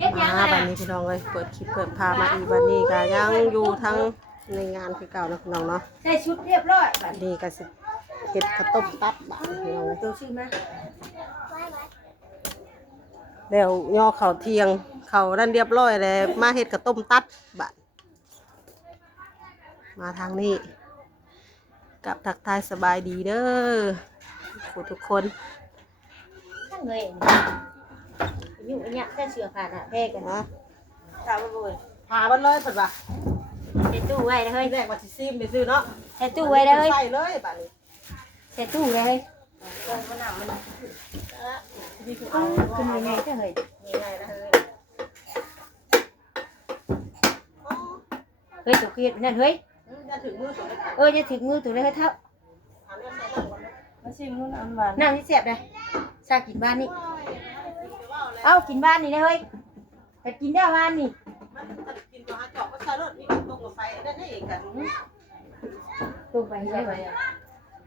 บัดนี้พี่น้องเลยเปิดคลิปเปิดพามาอีกบัดนี้ก็ยังอยู่ทั้งในงานคือเก่านะพี่น้องเนาะใส่ชุดเรียบร้อยบัดนี้ก็สิเฮ็ดข้าวต้มตัดบัดพี่น้องเลย ตัวชื่อไหม แล้วย่อเขาเที่ยงเขาดันเรียบร้อยแล้วมาเฮ็ดข้าวต้มตัดบัดมาทางนี้กับทักทายสบายดีเด้อทุกคนทั้งเลยอยู่อันเนี้ยแค่เสือผ่านอะแพ้กันนะถามว่าบ่อย พามันเลยเพิ่นว่า ใส่ตู้ไว้เลย แรกว่าสิซิมไปซื้อเนาะ ใส่ตู้ไว้เลย ใส่เลยบัดนี้ ใส่ตู้เลยมันหนักมันนี่คือเอา ขึ้นยังไงก็เฮ้ย ง่ายๆนะเฮ้ย เฮ้ยตัวเครียดนั่นเฮ้ย อย่าถึงมือตัวเลยค่ะ จะถึงมือตัวเลยเฮ้ยเท่า อันนี้ใส่นั่งก่อนนะ มาชิมนู่นอันหวาน น้ำที่เสียบเลยชากินบ้านนี่เอากินบ้านนี่เลยเฮ้ยแต่กินได้บ้านนี่ มันกินตัวหาจอกก็ใส่รถนี่ตรงกับไฟได้ให้เองกัน ตุ้มไปใช่ไหม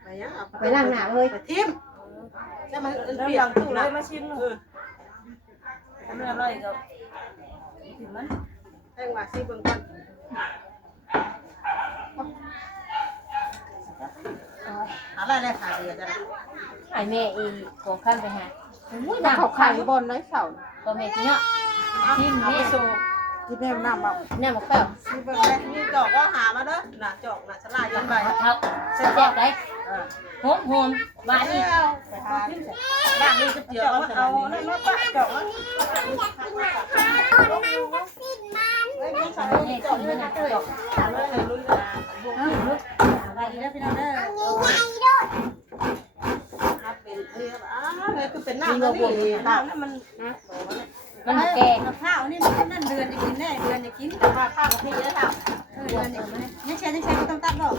ไปยังเอา ไปล้างหน้าเลย ไปทิมแล้วมัน เริ่ม เปีย หลั ก ง ตู้ ตู้เล ละ ยมาชิมนู่นทำอะไรกับถึงมัน แห้งว่าซิเบิ่งก่อนอะไรเลยค่ะเดี๋ยวจะ ไอ้แม่อีของข้ามไปหาอุ้ย น้ำ น้ำ เขาไข่บนน้อยเสา ก็แม่กินเนาะชิม เอา นี่ ไปโซ่กินแม่น้ำเอา น้ำมะเขือ ซิเบิ่งเลยนี่จอกก็หามาเด้อน่ะจอกน่ะสลายยันใบ เท้าแซ่บได้หอมหอมบ้านนี่ ไปหาบ้านนี้ก็เจียวเอานั่นมาปะจอก นี่จอกนี่นะจอก เลยลุยเลย ไปดีแล้วพี่น้องเด้อ เป็นนี่คือเป็นน้ำนี่น้ำนั่นมัน มันแก่ ข้าวนี่มันนั่นเดือนจะกินแน่เดือนจะกิน มาข้าวกะทิแล้วค่ะ เดือนจะกินนี่ใช่ไม่ใช่ก็ต้องตัดหรอก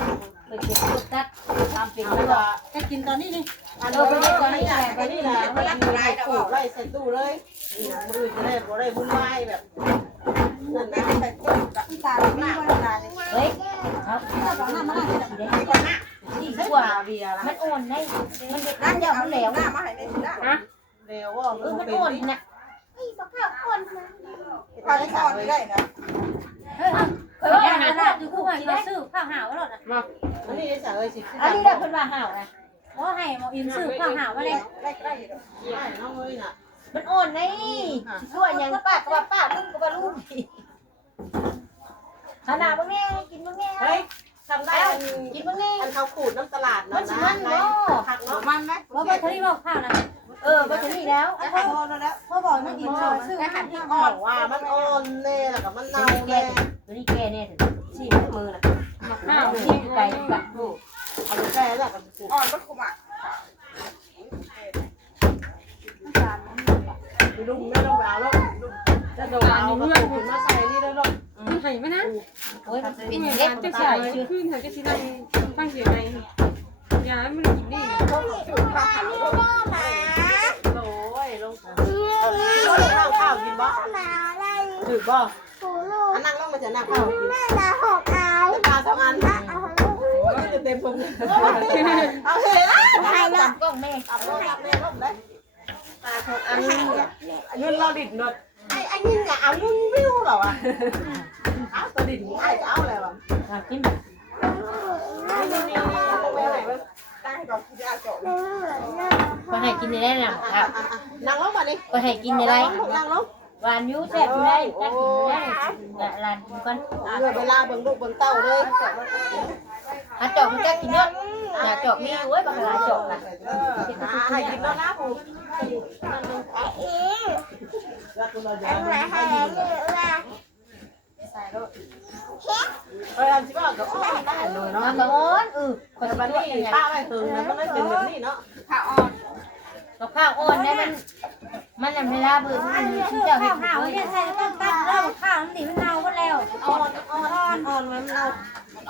ไปเก็บตุกตัด ตามเป็นแล้วก็ แค่กินตอนนี้นี่ อันนี้ไปนี่แหละไปนี่แหละไปรักไรตู้ไรใส่ตู้เลยนี่นะมือจะได้บ่ได้บุญไหวแบบนั่นนะใส่ตู้กับ ตาไม่ว่าตาเลย เฮ้ยครับ ถ้าบอกหน้ามาได้ สีแดงกว่านะสีกว่า เบียร์ละ มันอ่อนได้มันเด็ด ร้า ร้าน น เดี เดี ย ยว ว มั มัน น เห เห ล ล ว ว หน้ามาให้ได้สิละ ฮะ เร็วว่า มันอ่อนนะ พาได้ก่อนได้นะ เฮ้ยเฮ้ยหาหน้าดูคู่มันเราซื้อข้าวหาวแล้วนะ มาอันนี้จะเอ้ยสิ อันนี้ได้เพิ่นว่าหาวนะ โอ้ให้หมออิมซื้อข้าวหามาเลยได้ได้ ได้น้องเอ้ยน่ะ มันอ่อนนี่ช่วยยังป้าก็ว่าป้าลุงก็ว่าลุงขนาดบ่แม่กินบ่แม่ เฮ้ยทำได้ กินบ่แม่ อันเขาขูดน้ำตลาด มันสิมันเนาะ ผักเนาะมันไหม เพราะว่าเขาที่บอกข้าวนะ บ่ถึงนี่แล้ว พอแล้วพ่อบอกน้องอิมซื้ออาหารที่อ่ อ่ อ อน นว่ามันอ่อนแน่แล้วก็มัน ตัว เน่า นี้แก่ แน่ ตัวนี้แก่แน่ชี้มือน่ะ ข้าว ชี้ไก่กัด เอาไปแช่แล้วกันขูด อ่อนก็คุมอ่ะ ลุงไม่ต้องไปเอาแล้วลุงจะโดนเอากระปุกมาใส่นี่แล้วลูก ไข่ไหมนะ โอ้ยมันเป็น เนี่ย เล็ก จะ ตา ใส่ ยชื่อ ขึ้นค่ะจะสิได้ฟังเสียงไงยามันกินนี่ โอ้ยลงข้าวกินบ่ถือบ่อันนั่งลงมาจะนั่งข้าวกินปลาสองอันเต็มพุงเอาเถอะ จับกล้องแม่ ตับลงตับแม่ลงเลยปลาสองอันเงินเราดิดหนดไอ้นี่เนี่ยเอาเงินวิวเหรอวะเอาตัวดิดไอ้เอาอะไรวะ กินแบบ นี่ไปไหนวะได้ก่อนจะเอาจบ ก็ให้กินได้น่ะครับ นั่งลงมาดิ ก็ให้กินได้ นั่งลง หวานยูแซ่บอยู่ได้จักกินได้หลานกินก่อน เวลาเบิ่งลูกเบิ่งเต้าเลย อาจอกมันจักกินเนาะอย่าจอกมีโอ้ยบักหลาจอกน่ะ ให้กินแล้วนะผมอันที่ว่าก็ได้เลยเนาะ มันร้อนคน แต่ บ้า วัน น นี้ นี้ป้าไม่ถึงนะมันไม่เป็นแบบนี้เนาะ ข้าวอ่อน กับข้าวอ่อนได้มันเวลาเบิ่งมันชื่อเจ้าเห็ ข้าวน หาวเนี่ยใส่ต้นตัดแล้วข้าวมันตีมันเน่าหมดแล้ว อ่อนมันเรา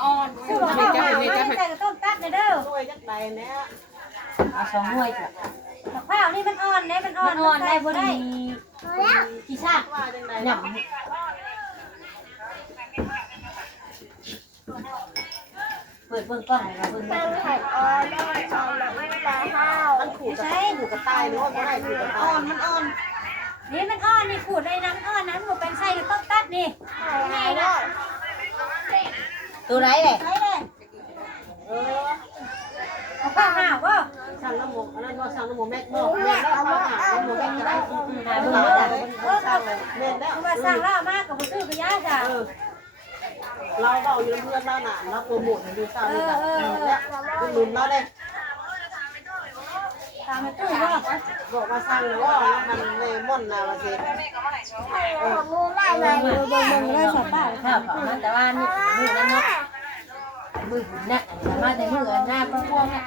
อ่อนซื้อข้าวหาวเนี่ยใส่ต้นตัดเด้อ ด้วยจักใบเนี้ย เอาสองหน่วยจ้ะ ข้าวนี่มันอ่อนเนี่ยมันอ่อน นอนได้บ่ได้ที่ชาติ ว่าจังได หนั เนาะ บเปิดเบิ่งกล้องให้เราเบิ่งได้ มันขู่กับตายหรือว่าไม่ได้ขู่กับตา อ่อย นมันอ่อนนี่มันอ่อนนี่ขูดได้น้ำอ่อนนะ ตัวไหนเลย ใช่เลย เออ เอาข้าวหน้าบ่ สั่งน้ำหมูอันนั้นว่าสั่งน้ำหมูแม็กบอกแม่แล้วเขาหาน้ำหมูแม็กก็ได้ หา เอ เบิ่ง อ มาจ้ะ สั่งเลยแม่แล้ว เอามาสั่งแล้วมากกับบ่ซื้อกระยาจ้ะ เราเบาอยู่เพื่อนเราหนาเราโปรโมทให้ดูสั่งนี่แบบหนุนเราเลย ตามไปตู้บ่ บอกมาสั่งเลยว่ามันเลมอนนะว่าสิ เบิ่งเลยสป้า ข้าวของมันแต่ว่านี่มือนั่นเนาะมือบุญน่ะมาแต่มือหน้าประพวงน่ะ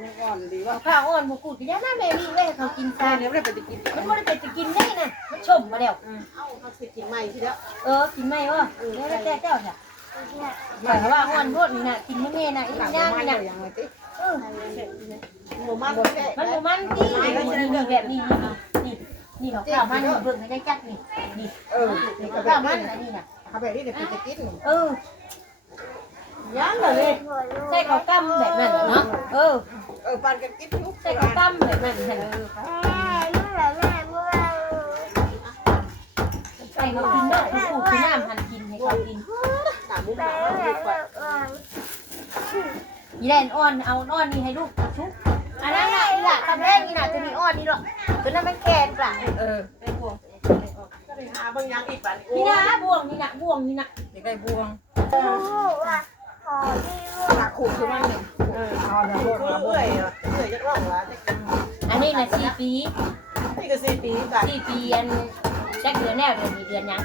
นี่ก่อนดีว่า ข้าวอ่อนบ่กูดย่าหน้าแม่มีไว้ให้เขากินซะ เนี่ยไม่ได้ไปกิน มันบ่ได้เป็นจะกินได้น่ะมันชมมาแล้ว เอ้าเขาสิกินใหม่ทีเดียว กินไหมวะแล้วแต่เจ้าน่ะหมายว่าอ่อนโพดนี่น่ะกินแม่น่ะอีกย่างนี่น่ะ อย่างไรติ หมูมันมันหมูมันที่นี่แบบนี้นี่เขาข้าวมันเบิ่งให้ได้จักนี่นี่ เขา ข้าวมันอันนี้น่ะ แบบนี้เดี๋ยวจะกิน ยังเลยใส่ข้าวกั้มแบบนั้นเนาะปันกันกินทุก ใส่ข้าวกั้มแบบนั้นใส่เขากินเนาะผูกน้ำหันกินให้เขากิน สามมุมสามมุมกว่า อีแลนอ่อนเอาอ่อนนี่ให้ลูกชุบอันนั้นน่ะอีหล่ะตำแรกนี่น่ะจะมีอ่อนนี่หรอกตัวนั้นมันแก่กว่า ได้บวงก็ได้หาบางอย่างอีกปัน นี่นะบ่วงนี่นะบ่วงนี่นะ เด็กได้บวงหลักขูดคือมันเนี่ยเอาเถอะเอื่อยจะร่องละ อันนี้น่ะ4 ปี นี่ก็4 ปีกัน 4 ปีอันแจ็คเดือนแน่เดือนนี้เดือนยัง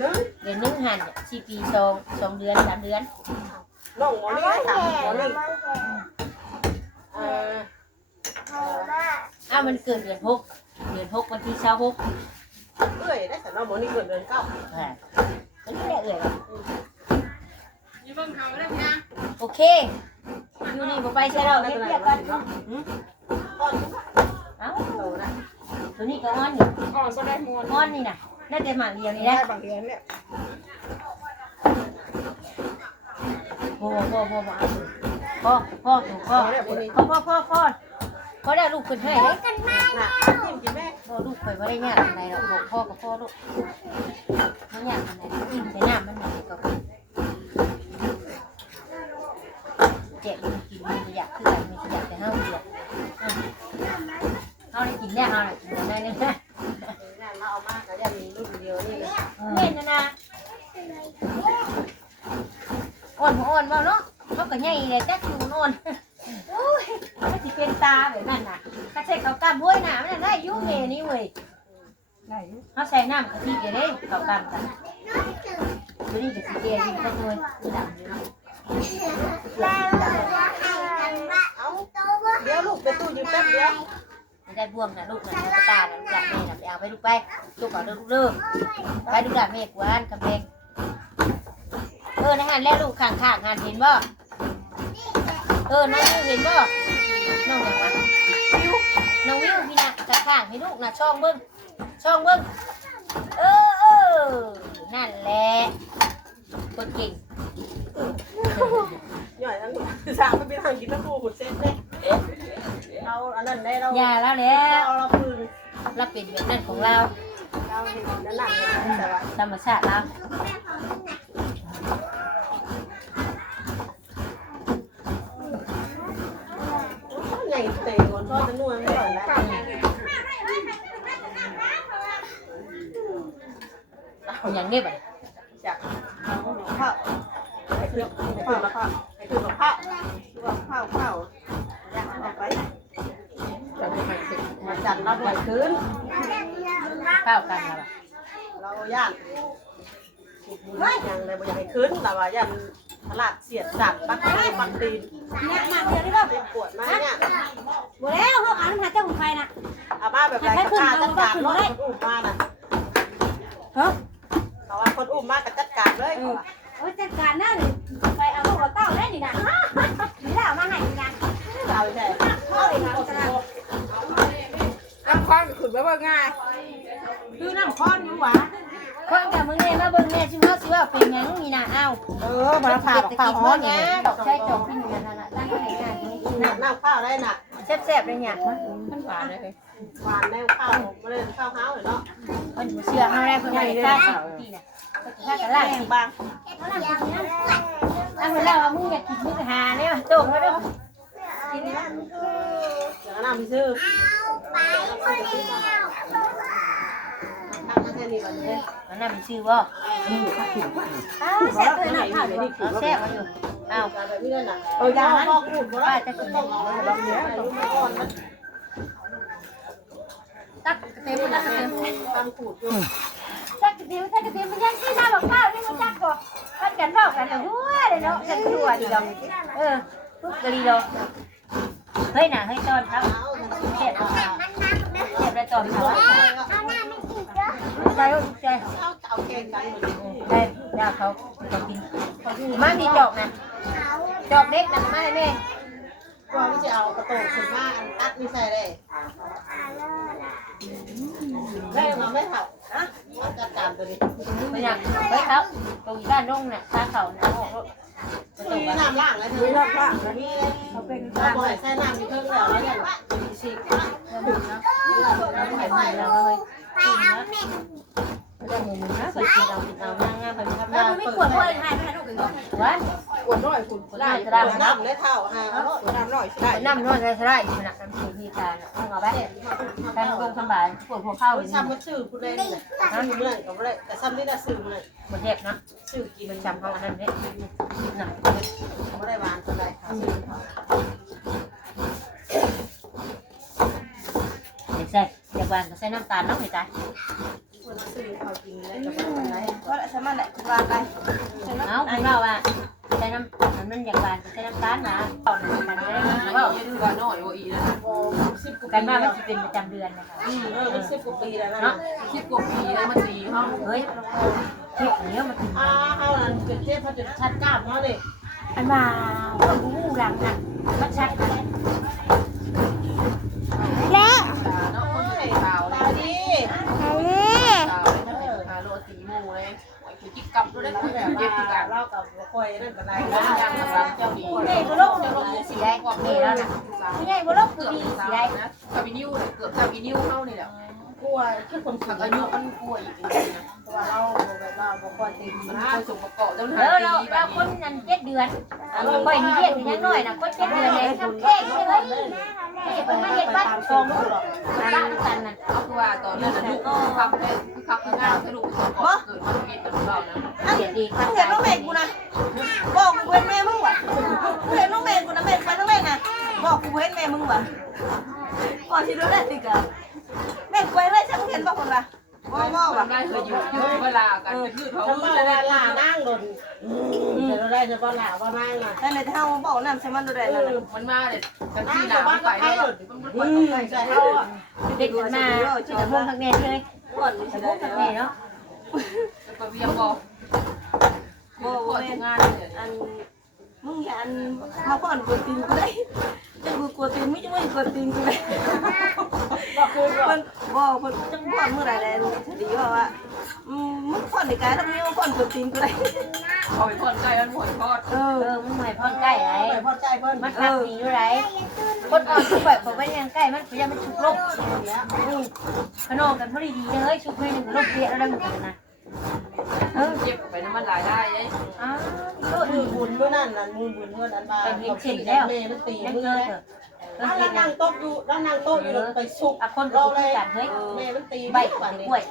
นึง เดือนนึงหัน4 ปี2 เดือน 3 เดือน น้องหมอนี่ถามหมอนี่มันเกิดเดือน6วันที่26 เอื่อยได้แต่น้องหมอนี่เกิดเดือน9มันนี่แหละเอ่ย อยู่เบิ่งเขาได้พี่นะ โอเคอยู่นี่บ่ไปใช่แล้วเรียกกัน ต้น เอ้า โตนะ ตัวนี้ก็อ่อนนี่ อ๋อก็ได้มวน อ่อนนี่น่ะได้แต่หมาเดียวนี่ ได้ นะ บางเดือนเนี่ย บ่พอได้ลูกขึ้นให้เด้ น่ะกินแม่ พ่อลูกข่อยบ่ได้ยากอะไรหรอกบอกพ่อกับพ่อลูกบ่ยากอะไรกินใส่น้ำมันนี่ก็เจ็บกินมันอยากคือกันมันอยากแต่เฮาเดียวเฮาได้กินได้เฮาได้กินได้เนี่ย เราเอามากแล้วจะมีลูกเดียวนี่เลย เม่นนะอ่อนบ่อ่อนบ่เนาะเขาก็ใหญ่เลยจักอยู่อ่อนโอ้ยมันสิเป็นตาแบบนั้นน่ะถ้าใส่ข้าวกล้ามห้วยน่ะมันได้อยู่แม่นี่เว้ยได้อยู่เฮาใส่น้ำกะทิเด้ข้าวกล้ามกันตัวนี้ก็สิแก่ยิ่งจังเลยดำอยู่เนาะ เอาเดี๋ยวลูกไปตู้ยืมแป๊บเดียว ได้บ่วงน่ะลูกน่ะลูกตาน่ะลูกหลานแม่น่ะไปเอาไปลูกไปลูกเอาลูกเด้อไปลูกหลานแม่กวนกำแพงในหันแล้วลูกข้างๆหันเห็นบ่น้องวิวเห็นบ่น้องหยังวะน้องวิวพี่น่ะข้างๆให้ลูกน่ะช่องเบิ่งนั่นแหละคนเก่ง หน่อยทั้งสามไม่เป็นทางกินทั้งคู่หุ่นเส้นเลยเราอันนั้นได้เรา อย่าแล้วแหละ เราพึง เราเป็นแบบนั้นของเรา เราเห็นนั่นหนักแต่ว่า ธรรมชาติเรา ใหญ่เตะก่อนทอดจะนวลไม่หล่อนแล้ว อย่างนี้บ่ จากข้าวไอ้คือข้าวข้าวไอ้คือข้าวข้าวอยากออกไปมาจัดเราบ่อยคืน ข้าวกันแล้ว เราย่านยังเลยบ่อยากให้คืนแต่ว่าย่านตลาดเสียดสัตว์ปักตีน เนี่ยมาเดี๋ยวนี้ก็ เป็นปวดมากเนี่ย บ่แล้วเฮาอ่านหาเจ้าของใครน่ะ อาม่าแบบไรก็ฆ่าจัดการรถคนอุ้มมาน่ะเขาว่าคนอุ้มมากก็จัดการเลย โอ้ยจัดการนั่นไปเอาลูกกับเต้าได้นี่นะนี่แล้วมาให้นี่นะ เราใช่ เอาเลยนะ น้ำคอนขุดไว้ว่าง่าย คือน้ำค้อนมั้งวะ คนกับมึงเนี่ยมาเบิ่งแม่ชิมเฮาสิว่าเป็นหยังนี่น่ะอ้าว มาผ่า ผ่า ผ่า ฮ้ ฮ้ อ อน น เนี่ เนี่ย ย ดอกใช้จอกพี่นี่นั่นน่ะตั้งให้งานนี้ น้ำข้าวได้น่ะ แซ่บๆเลยเนี่ย มัน หวานเลย หวานแนวข้าวไม่ได้ข้าวเฮาเลยเนาะ มันเชื่อเขาแล้วคนไหนกล้าที่น่ะถ้ากันล่างบางถ้าคนเราเอามึงอยากกินมึงหาเนี่ยโต่งแล้วด้วยกินนี่ เดี๋ยวน้ำมีซื้อทำแค่นี้ก่อนเลย มันน่ามีชื่อว่าอ้าวแซ่บเลยนะข้าวเลยแซ่บมาอยู่อ้าว แบบนี้เลยนะยาพ่อขูดก็ได้จะต้องเอาแบบนี้ก่อนมัน ตักเต็มตักเต็ม ทำขูดอยู่ ตักเต็มมันยังกินน้ำแบบข้าวนี่มันตักก่อนมันกันเท่ากันเลยหัวเลยเนาะจะกลัวดีดอกปุ๊บกะดีดอกเฮ้ยน่ะเฮ้ยตอนครับแซ่บแซ่บเลยตอนเขาใจใจ เอาเก่งกันหมดเลย ได้ยาเขากินมามีจอกนะจอกเด็กนะมาแม่ ก็ไม่จะเอากระโตกขึ้นมาอันตัดไม่ใช่เลยได้มาไม่เท่านะมันจัดการตัวนี้ ไม่อยากเฮ้ยครับตรงด้านนุ่งน่ะข้าเขานะ มีน้ำล่างแล้วมีน้ำล่างมีเขาเป็นเราบ่อยใส่น้ำอยู่เครื่องแล้วแล้วอย่างมีฉีกนะเราบ่อยใส่แล้วเลยได้หมูนะใส่กินเอาง่ายๆไปทำได้ ไม่ควรเพราะอะไรให้ไม่ให้ลูกกันก่อนวัน ปวดน้อยคุณได้น้ำได้เท่าฮะน้ำน้อยได้ น้ำนวดได้ใช่ขนาดน้ำสูมีการเอาไปการลงสบายปวดหัวเข้า ซ้ำมาซื้อคุณได้เลยน้ำเมื่อยก็ได้แต่ซ้ำนี่ได้ซื้อเลย หมดเจ็บนะ ซื้อกิน มันจำเขาอันนั้นเนี่ยหนัก ไม่ได้หวานเท่าไหร่ค่ะซื้อ เด็กใส่เด็กวานก็ใส่น้ำตาลน้ำให้ตาย คนซื้อเขากินได้ก็ไม่เป็นไร ก็ละสมันแหละวางไป เอาคุณเราอ่ะใส่น้ำมันอย่างวานใส่น้ำตาลนะต่อหนึ่งมันไม่ได้ก็ คือว่าน้อยว่าอีนะ กันว่ามันจะเป็นประจำเดือนนะคะ มัน10 กว่าปีแล้วนะ เนาะ 10 กว่าปีแล้วมันดีเขา เฮ้ยเทียบเนี้ยมันถึง เอาล่ะเป็นเทพเขาจะชัดกล้ามเขาเลย อันมาว่ากูมูรังน่ะมันชัดแล้ว เนาะคนที่ขาว ตาดี ขาวหาโรตีหมูเลยกินกับด้วยคือเย็บกัน เรากับคอยนั่นเป็นไร แล้วยังมาเจ้าดี ใหญ่บุลกจะลงสีได้เมแล้วนะใหญ่บุลก เกือบ ดีสี 3 ได้ นะกับวินิวเกือบ3วินิวเท่านี่แหละ กลัวคือคนขั ผั บ ก อา อา ยุ ยุ มั มัน นกลัวอีกนะ ตัวเราแบบว่าบ่ค่อยติด มัน นะ คอยส่งประกอบต้อง เออเราคนนั้น7 เดือนค่อยนี่เรียกยังน้อยนะคน7 เดือนเลยทำแค่นี้เลยเป็นมาเห็นบ้านกองลูกบ้านกันน่ะ เอาคือว่าตอนนั้นลูกขับได้ขับงานให้ลูกก่อนเกิดมันมีเป็นเรานะ เสียดี มึงเห็นน้องเมฆกูนะบอกกูเห็นแม่มึงวะมึงเห็นน้องเมฆกูนะเมฆไปน้องเมฆนะบอกกูเห็นแม่มึงวะก่อนที่ดูได้สิกะเมฆไปเลยฉันมึงเห็นบอกคนละว่าว่ะ ได้เคยอยู่เวลากันยืดเขา ถ้าว่าลานั่งหล่นแต่เราได้จะบ่หลาบ่นั่งน่ะ แต่ในเท้าบอกน้ำใช่มันดูได้นั่น มันมาเลยกัน นั่ ที่ ง หนา บ้าน ไป ก็ใคร แล้ว หล่น มัน ใส่เท้าอ่ะ เด็กมาจะพวกทางแม่เลย ก่อน จะพวกทางแม่เนาะ ก็เวียงบอก บอก ก่อน แม่ งานเนี่ย อันมึงอย่าอันมาก่อนกดตีนกูได้จะกูกดตีนไม่จะไม่กดตีนกูเลยมันบอกคนจังหวะเมื่อไรแล้วดีว่ามึงก่อนในกายแล้วมึงก่อนกดตีนกูได้ หอยทอดไก่มันหอยทอด มึงหมายพ่อใกล้ไหน พอใจเพิ่น มันทักดีอยู่ไรคนอ่อนที่ปล่อยผมไว้ยังใกล้มันพยายามมันชุกลงขนมกันพอดีเลยชุกให้หนึ่งลบเปียแล้วได้เหมือนกันนะ เจ็บไปน้ำมันหลายได้ยัย อ้าว ก็คือบุญเมื่อนั้นน่ะบุญเมื่อนั้นมา เป็นเห็นเช่นแล้ว แม่มันตี ยัง มือ เจอ แล้ว เถอะ แล้วนั่งโต๊ะอยู่แล้วนั่งโต๊ะอยู่ไปสุก อ่ะคน เรา ก็ เลย จัดเฮ้ย แม่มันตี ใบ กว่านี้ กล้วย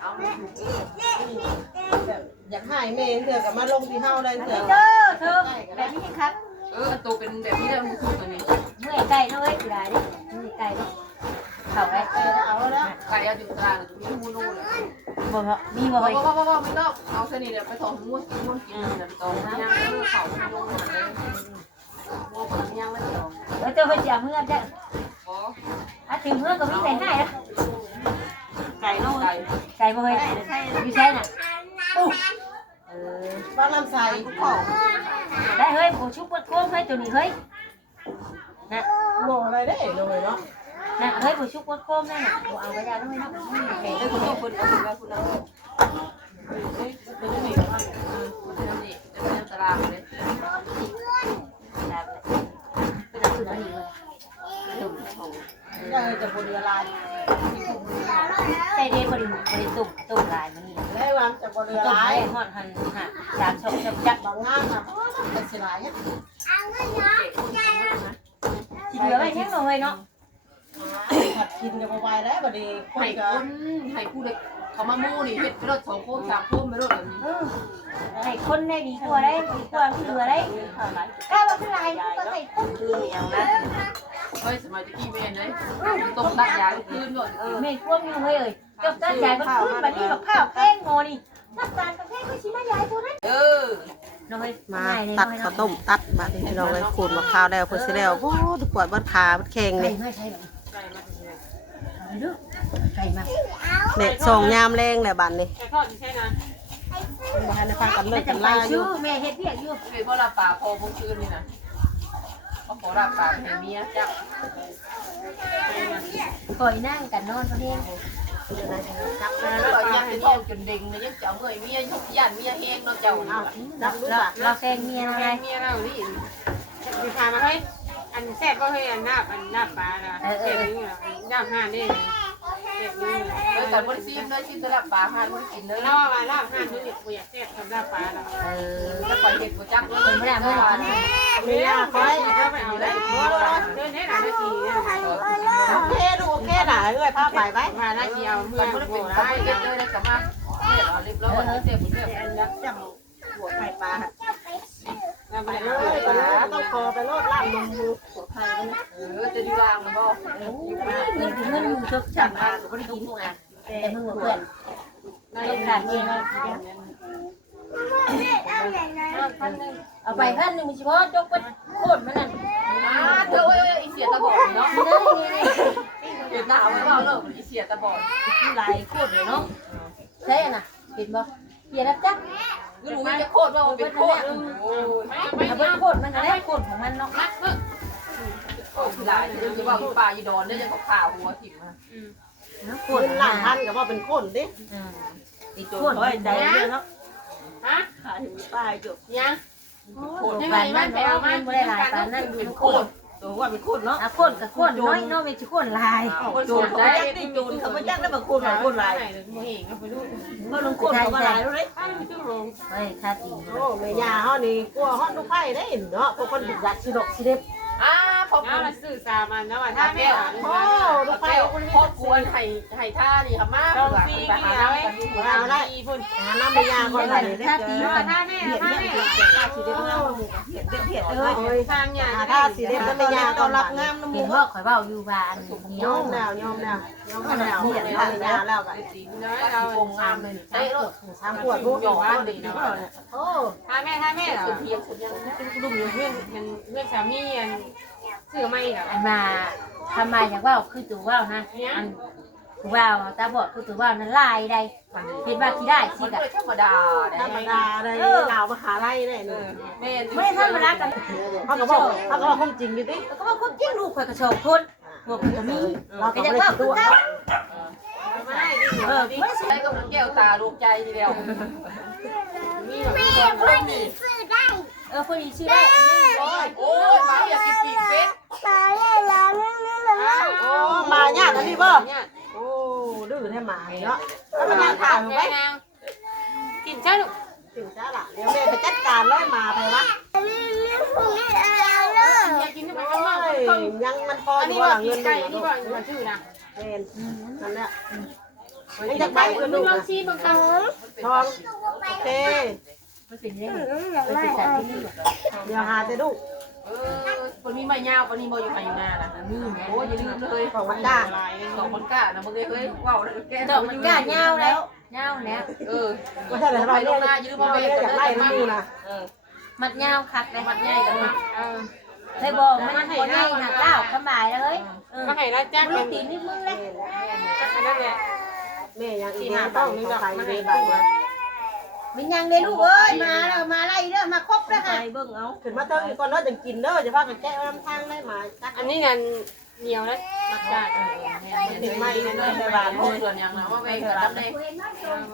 เอา แบบอยากให้แม่เถื่อกับมาลงที่เฮาได้เถื่อ เธอแบบนี้ครับ ตัวเป็นแบบนี้แล้วมันคือตัวนี้ เมื่อไก่น้อยคือไรดิเมื่อไก่ดิเขาไร เอาแล้ว ไก่เอาอยู่ตลาดมีมูนูเลย บ่มีบ่ ว่า ไป ไม่ต้องเอาเส้นนี้เดี๋ยวไปถอนม้วนม้วนกินเดี๋ยวตอนย่างเขาลงมาเลยม้วนผมย่างไม่ตอง แล้วเจ้าไปจับเมื่อจ้ะ อ๋อ อ่ะถึงเมื่อก็มีแต่ง่ายนะ ไก่น้อง ไก่ ไก่บ่เคยมีใช่น่ะ บ้านลำไส้ ของ ได้เฮ้ยโบชุบปวดโค้งเฮ้ยตัวนี้เฮ้ยนะ โมอะไรได้เลยเนาะ นะเฮ้ยโบชุบปวดโค้งนั่นน่ะโบเอาไปยาด้วยนะ เป็นคนที่คนเอาไปว่าคุณเอา เป็นนี่เป็นนี่เป็นตลาดเลย เป็นคือน้องนี่เลย จะบนเรือลาย ใส่เด้บ่ได้ตุ่มลายมันนี่ เลยว่าจะบนเรือ ตุ่ม ลาย ได้ฮอดหันหาจานชมจัก บางงานนะเป็นสิลายเนี่ย สิเหลือไว้ยังเฮ้ยเนาะ ผัดกินจะบวายแล้วบัดนี้ค ให้ นก็ คนให้ผู้เด็กเขามามู่นี่เฮ็ดไปรถ2 โคม 3 โคมไปรถแบบนี้ ให้คนได้ดีกว่าได้ดีกว่าเหลือได้ถ้าว่าเป็นลายก็ให้คน คืออย่างนั้น เฮ้ยสมัยตะกี้แม่นเลยต้มตัดยาทุกคืนหมด แม่ควบอยู่เฮ้ยเอ้ยจบตั้งใจมันขึ้นบัดนี้แบบข้าวแป้งงอนี่ถ้าจานกับแป้งก็สิมายายตัวนั้น น้อย มาตัดข้าวต้มตัดมาที่เราเลยขูดมะพร้าวแล้วเพื่อสิแล้วโอ้ดูปวดบ้านขาบ้านแข็ง ไก่ นี่ ไม่ใช่แบบไก่มา เด็กส่งยามแรงแหละบัดนี้ ไก่ทอดใช่นะ บ้านในฟังกันเลิกกัน ไป ล่าอ ชื่ ยู่ อแม่เฮ็ดเรียกอยู่ เฮ้ยพ่อลาป่าพอเมื่อคืนนี่นะเขาขอลาป่าให้เมียจับ ก่อยนั่งกันนอนเขาเอง จับแล้วก็ยังเป็นเที่ยวจนเด้งเลยยังจะเอาเงยเมียยุกยันเมียแห้งเนาะเจ้า รับรู้ เรา จัก เราแซงเมียอะไร เมียเราดิมีพามาให้อันแซ่บก็ให้อันน้าปลาละเจ็บนี่เหรอน้าห่านนี่เจ็บนี่ เออแต่บริซีมเลยซีมตลาดป่าหานมันกินเลย ล่อมาล่าห่านนี่กูอยากแซ่บทำน้าปลาละ จะปล่อยเห็ดกูจักเลย เป็นไม่ได้เมื่อวาน มียาคอย ก็ไปเอาเลยเดินได้หลายนาทีเนี่ย โอเคดูโอเคน่ะเอ้ยพาไปไป มานาทีเอาเมื่อ มัน กู เป็น ได้ เห็ดเลยนะกลับมาเนี่ยเอาเรียบร้อยเสียบเสียบ อันยักษ์จับหัวไข่ปลา เราไป ไป เล เลย ย ปลาต้องคอไปโลดล่างนมมือหัวไข่กันนะ จะดีวางนะบ่ เงินเงินมึงชดจับมาหรือว่าได้กินอ่ะแต่มึงเพื่อนเราขาดเงินเอาไปขั้นหนึ่งเฉพาะจกไปโคตรมันนั่น เธออีเสียตะบอดเนาะเดี๋ยวหนาวไว้ว่าเลิกอีเสียตะบอด ลายโคตรเลยเนาะใช่น่ะเห็นบ่เห็นแล้วจ้ะ รู้จะโคตรว่าเป็นโคตรโอ้ย เอาไปโคตรมันก็ได้โคตรของมันเนาะ มัดเนอะโอ้ยหลายเดี๋ยวจะว่าป่ายีดอนเนี่ยจะเขาข่าวหัวถิ่มมา โค ค ตร นหลังพันกับว่าเป็นคนดิ ติด โจ โคต ร ร ไว้ใจเยอะเนาะ ฮะ ขาถึงป้ายจบ ยัง โคตรปานนั่นเนาะมันบ่ได้หลายปานนั่นดู เป็น โค โค ต ต ร ร ตัวว่าเป็นคนเนาะ โคตรกับโคตรน้อยเนาะไม่ใช่โคตรลาย โจรเขาไม่ยักได้โจรเขาไม่ยักได้มาคนมาคนไร ไหนเลยมึงเองก็ไปดู ก็ลงคนเขามาหลายแล้วเลย ถ้าไม่ชื่อโรง เฮ้ยถ้าจริง โอ้แม่ยาเฮานี่กลัวฮอดลูกไผ่ได้เนาะพวกคนอยากสิดอกสิเด็ด ขอบ แล้ว คุณ เราสื่อสารมันนะว่าถ้าแม่ โอ้ลูกไผ่ ครอบครัวไห่ท่านี่ครับมาก ต้องซีกี่แล้วไอ้มาได้พุ่น หาน้ำแม่ยาก่อนเลย ถ้าตีกัน ถ้าแม่ถ้าแม่ สิได้งามหมูเห็ดเด็ดเห็ดเลย โอ้ย ทางใหญ่ ถ้าสิเด็ดน้ำแม่ยาก็รับงามน้ำห เห็ มู นว่าข่อยเว้าอยู่บ้านเหนี ย ยว อมแล้วยอมแล้วยอมแล้วเห็นน้ำแม่ยาแล้วก็ น้อยเรา วงงามเลยเตะรถ สามขวดลูก หยอกว่าดีนะ โอ้ ถ้าแม่เหรอ สุดเพียงสุดยัง เป็นกลุ่มเพื่อนมันเพื่อนสามีอันเสื้อไม่เหรอ อันมาทำไมอยากเว้าคือตัวเว้านะอันตัวเว้าตาบอดคือตัวเว้านั้นลายใดเห็นว่าที่ได้สิ มัน กะ ก็ธรรมดา ธรรมดาเลยดาวมหาลัยเนี่ยนี่ แม่ ไม่ธรรมดากัน เขาก็บอกเขาก็บอกความจริงอยู่ดิ ก็ว่าคนจริงลูกข่อยก็ชอบคนพวกก็มี เรา ก็ ก็ ยัง ไม่ได้ ว่า คิด คือ ว่า เจ้า ไม่ได้ดิ ไม่ใช่ ใช้กับแก้วตาลูกใจทีเดียว มีหรอก คนนี้ชื่อได้ โอ้ยมาอยากกินปีกเป็ด โอ้มาญาติพี่บ่ เนี่ย โอ้ดื้อแท้หมาเนาะแล้วมันยังถ่ายไว้ นางกินใช่ลูก ถึงจ้าล่ะเดี๋ยวแม่ไปจัดการร้อยมาไปวะ อยากกินที่มันข้างนอก ยังมันพอ อัน อ นี้ ยู่ ว่า ว่า กิ เงิ น น ไก่ อยู่ นี่ว่ามันชื่อนะ เป็นนั่นแหละ นี่จะไปคุณลองชี้บางครั้ง ทองโอเค มันเป็นเรื่องมันเป็นสัตว์ที่นี่ เดี๋ยวหาแต่ลูก คนนี้ไม่ยาวคนนี้โมอยู่ไหนนานะนี่โอ้ยอย่าลืมเลย ของมันด้า สองคนกล้านะมึงเฮ้ยว้าวแล้วแก ดอกมันก้าเงาแล้วเงาแล้ว ไม่ใช่เลยเราเรียกอยากไล่มันดูนะ มัดเงาคักเลย มัดง่ายกันนะ เลยบอกมันบ่ง่ายหักเล่าขมายเลยเออ ก็ให้แล้วแจ้ง ลู เป็ ก น ตีนนี่มึงเลย นั่นแหละ แม่ยังอีกนะต้องมีใครในบ้าน มันยังเด้ลูกเอ้ยมาแล้วมาไล่เด้อมาครบแล้ว ไป ค่ะ เบิ่งเอา ขึ้นมาเติมก่อนเนาะจะกินเด้อจะพากันแก้น้ำทางได้มา อันนี้นั่นเหนียวแล้วมักได้ ถึงไม่นั่น ในบ้านส่วนอย่างนะว่าเวงกับรับได้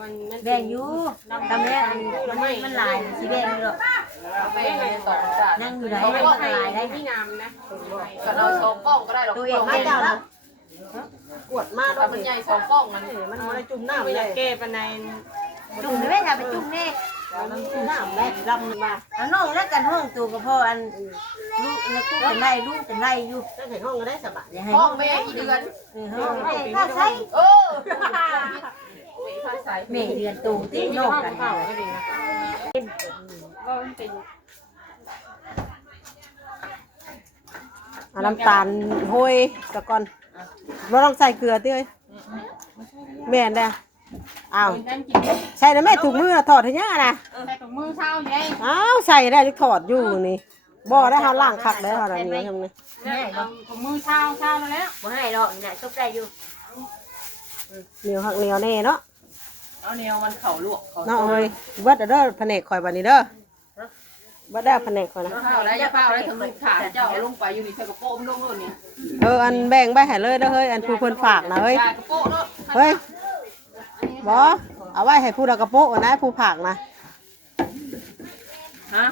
มัน แบ่งอยู่ทำแล้วมันหลายสิแบ่งอยู่หรอก เวงในสองจาน นั่งอยู่ไหนมันหลายได้ พี่นามนะ ก็เราสองกล้องก็ได้หรอก ตัวเอง ไม่ ไม่ เจ้า เจ้า นะ กวดมา แต่มันใหญ่สองกล้องมัน มันบ่ได้จุ่มน้ำ ไม่ เล อยาก ย แก้ปานใด จุ่มได้ไหมคะไปจุ่มแน่ มันจุ่มน้ำเลยลำมา อันน้องแล้วกันห้องตัวกับพ่ออันลูกนะคู่เป็นไรลูกเป็นไรอยู่ จะเห็นห้องก็ได้สบาย อย่าให้ ห้ ห้ อ อง ง แม่กี่เดือน ห้องแม่ข้าใช้ เออแม่พาสาย แม่เดือนตูตี ที่ นอก ห้อง กัน เข่าก็ดีนะก็มันเป็น น้ำตาลห้อยตะกอนเราต้องใส่เกลือติเอ้ยแม่นเด้ออ้าว นั่นกิน ใส่นะแม่ถุงมือถอดให้ย่านะ ใส่ถุงมือเช้าใหญ่ อ้าวใส่ได้จักถอดอยู่นี่บ่ได้เฮาล้างคักได้เฮาน่ะนี่ทำนี่ ถุงมือเช้าแล้ว บ่ให้หรอกน่ะซุปได้อยู่ เหนียวหักเหนียวแน่เนาะ เอาแนวมันเข่าลวกเขา เนาะเอ้ยเบิดเด้อแผนกข่อยบัดนี้เด้อเบิดได้แผนกข่อยนะ ข้าวแล้วอย่าข้าวแล้วทำลูกขาเจ้าเอาลงไปอยู่นี่ใส่กระโปรงลงนู่นนี่ อันแบ่งไปให้เลยเด้อเฮ้ยอันผู้เพิ่นฝากนะเฮ้ย กระโปรงเนาะ เฮ้ยบ่เอาไว้ให้ผู้ดากระโปะนะผู้ผักนะ ฮะ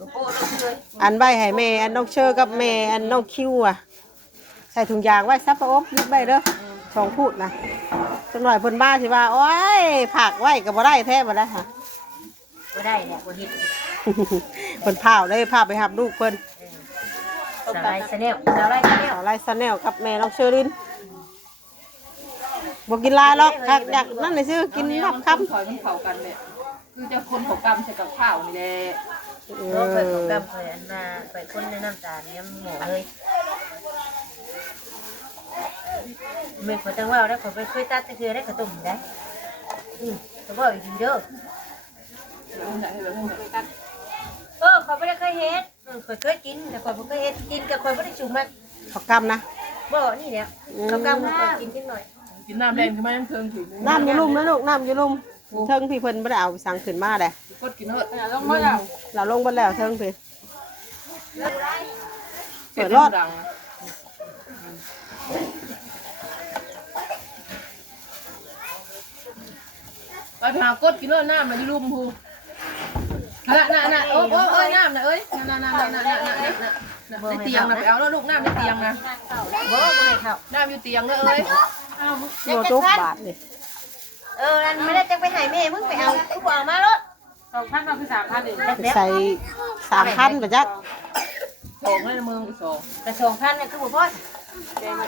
กระโปรงลงเลย อันไว้ให้แม่อันน้องเชอกับแม่อันน้องคิวอ่ะใส่ถุงยางไว้ซับปะอบยึดไว้เด้อสองพูดนะจังหน่อยเพิ่นบ้าสิว่าโอ้ยผักไว้ก็บ่ได้แท้บ่ได้ค่ะ บ่ได้เนี่ยบ่เฮ็ด เพิ่นพาเลยพาไปหับลูกเพิ่น สาลายสะแนวสาลายสะแนว เอาไล่ซะแนวกับแม่น้องเชอรินบ่กินหลายหรอกคักอยากนั่นน่ะซื้อกินนับคำ ถอยมันเข่ากันเลยคือจะคนเขากำใส่กับข้าวนี่แหละ โอ้เปิดของกำเปิดอันมาเปิดคนในน้ำตาลเนี่ยหมูเลยไม่ควรตั้งว่าได้ขอไปเคยตัดตะเกียบได้กระตุ่มได้แต่ว่าอีกเด้อเขาไม่ได้เคยเฮ็ดเคยกินแต่เขาไม่เคยเฮ็ดกินกับคนไม่ได้จุ่มมัน ขอกำนะ บ่นี่เนี่ยเขากำเขากินนิดหน่อย กินน้ำแดงขึ้นมายังเทิงถึง น้ำอยู่ลุ่มนะลูกน้ำอยู่ลุ่มเทิงพี่เพิ่นบ่ได้เอาไปสั่งขึ้นมาเด้ กดกินเถอะ ลงมาแล้ว เราลงเบิดแล้วเทิงพี่ เปิดรอดดังไปหากดกินเถอะน้ำมันลุ่มพูน่ะโอ้ยน้ำนะเอ้ยน่ะในเตียงนะไปเอาแล้วลูกน้ำในเตียงนะ บ่ให้เขา น้ำอยู่เตียงเลยเอ้ย โลทุกบาทนี่ อันไม่ได้จะไปให้แม่มึงไปเอาทุกอย่างมาแล้ว 2,000มาคือ3,000นี่ ใส่3,000บ่จัก สองเลยมือสอง แต่2,000เนี่ยคือบ่พอ แกมา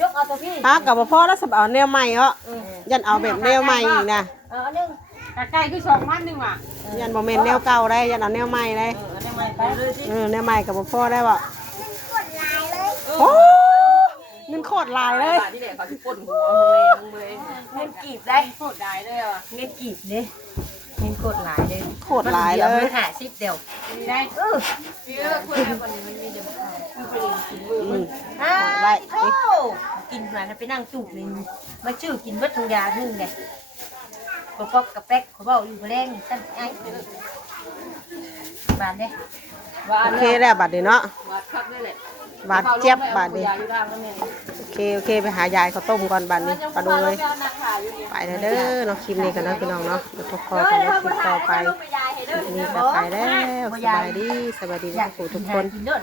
ย กเอาตัวพี่ หากับบ่พอแล้วสิเอาแนวใหม่เหรอยันเอาแบบแนวใหม่อีกนะ อันนึง ใกล้คือ2,000นึงว่ะ ยันบ่แม่นแนวเก่าได้ยันเอาแนวใหม่ได้ อันนี้ไม่ไปเลย แนวใหม่กับบ่พอได้บ่โอ้เงินโคตรหลายเลย ที่เด็กเขาที่ปนหัวมึงเลย เงินกีบได้ โคตรได้เลยอ่ะ เงินกีบเด้เงินกดหลายเลย โคตรหลายเลย 50เดียว มีได้ พี่เลิกคุยกันมันมีเดี๋ยว ไว้ โอ้กินมาแล้วไปนั่งจูบนึงมาชื่อกินเบิดทุกอย่างนึงไงปอกกับแป๊กเขาบอกอยู่แรงสั่นไอ้บานเด้ โอเคแล้วบัดนี้เนาะ มาคัดได้แหละ บาดเจ็บบัดนี้ ยาอยู่ด้านนั่นเอง โอเคไปหายายข้าวต้มก่อนบัดนี้ไปดูเลยไปแล้วเด้อเนาะคลิปนี้กันเนาะพี่น้องเนาะเดี๋ยวพบกันในคลิปต่อไปคลิปนี้ก็ไปแล้วสบายดีทุกคน กินเด้อ